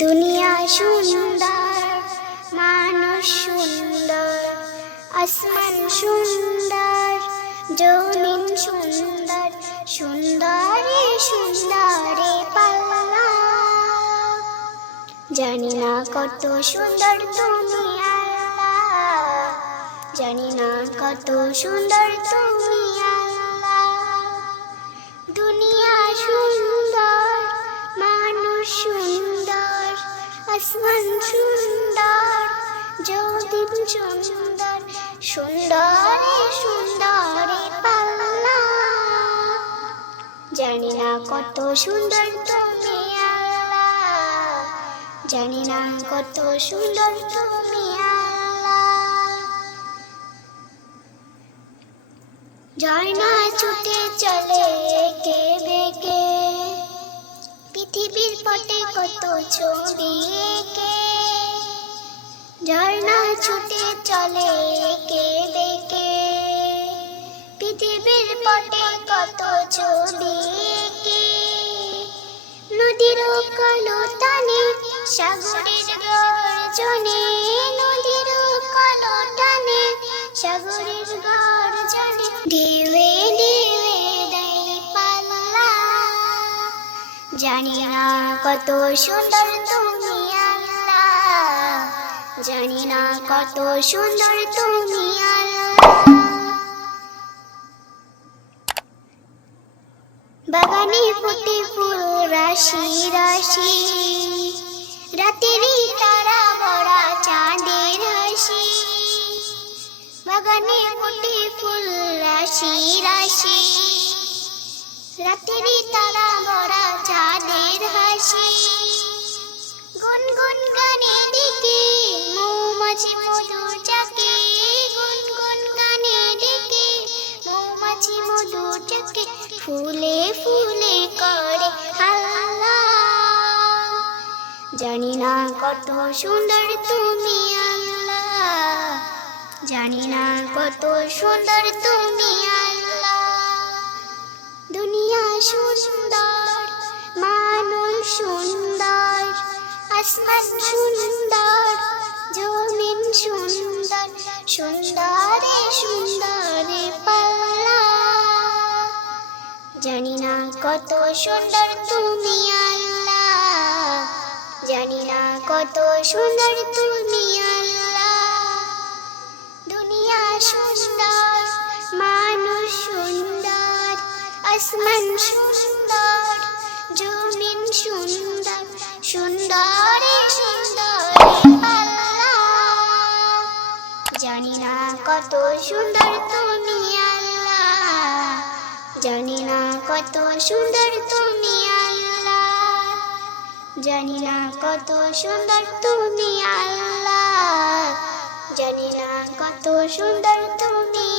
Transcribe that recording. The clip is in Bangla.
দুনিয়া সুন্দর, মানুষ সুন্দর, আসমান সুন্দর, জমিন সুন্দর, সুন্দরে সুন্দরে পাল্লা। জানি না কত সুন্দর তুমি আল্লাহ, জানি না কত সুন্দর তুমি আল্লাহ। দুনিয়া সুন্দর, মানুষ সুন্দর, আসমান সুন্দর, জমিন সুন্দর, সুন্দরে সুন্দরে পাল্লা। জানি না কত সুন্দর তুমি আল্লাহ, জানি না কত সুন্দর তুমি আল্লাহ। ঝর্ণা ছুটে চলে এঁকে বেঁকে, পৃথিবীর পটে কত ছবি এঁকে। ঝর্ণা ছুটে চলে এঁকে বেঁকে, পৃথিবীর পটে কত ছবি এঁকে। নদীর কলতানে, সাগরের গর্জনে, নদীর কলতানে, সাগরের গর্জনে, ঢেউয়ে ঢেউয়ে দেয় পাল্লা। জানি না কত সুন্দর তুমি আল্লাহ, জানি না কত সুন্দর তুমি আল্লাহ। বাগানে ফুটে ফুল রাশি রাশি, রাতেরই তারা ভরা চাঁদের হাসি। বাগানে ফুটে ফুল রাশি রাশি, রাতেরই তারা ভরা চাঁদের হাসি। গুনগুন গানে ডেকে মৌমাছি মধু চাকে, গুনগুন গানে ডেকে মৌমাছি মধু চাকে, ফুলে ফুলে করে হাল্লা। জানি না কত সুন্দর তুমি আল্লাহ, জানি না কত সুন্দর তুমি আল্লাহ। দুনিয়া সুন্দর, মানুষ সুন্দর, আসমান সুন্দর, জমিন সুন্দর, সুন্দরে সুন্দরে পাল্লা। জানি না কত সুন্দর তুমি আল্লাহ, জানি না কত সুন্দর তুমি আল্লাহ। দুনিয়া সুন্দর, মানুষ সুন্দর, আসমান সুন্দর, জমিন সুন্দর, সুন্দরে সুন্দরে পাল্লা। জানি না কত সুন্দর তুমি আল্লাহ, জানি না কত সুন্দর তুমি আল্লাহ, জানি না কত সুন্দর তুমি আল্লাহ, জানি না কত সুন্দর তুমি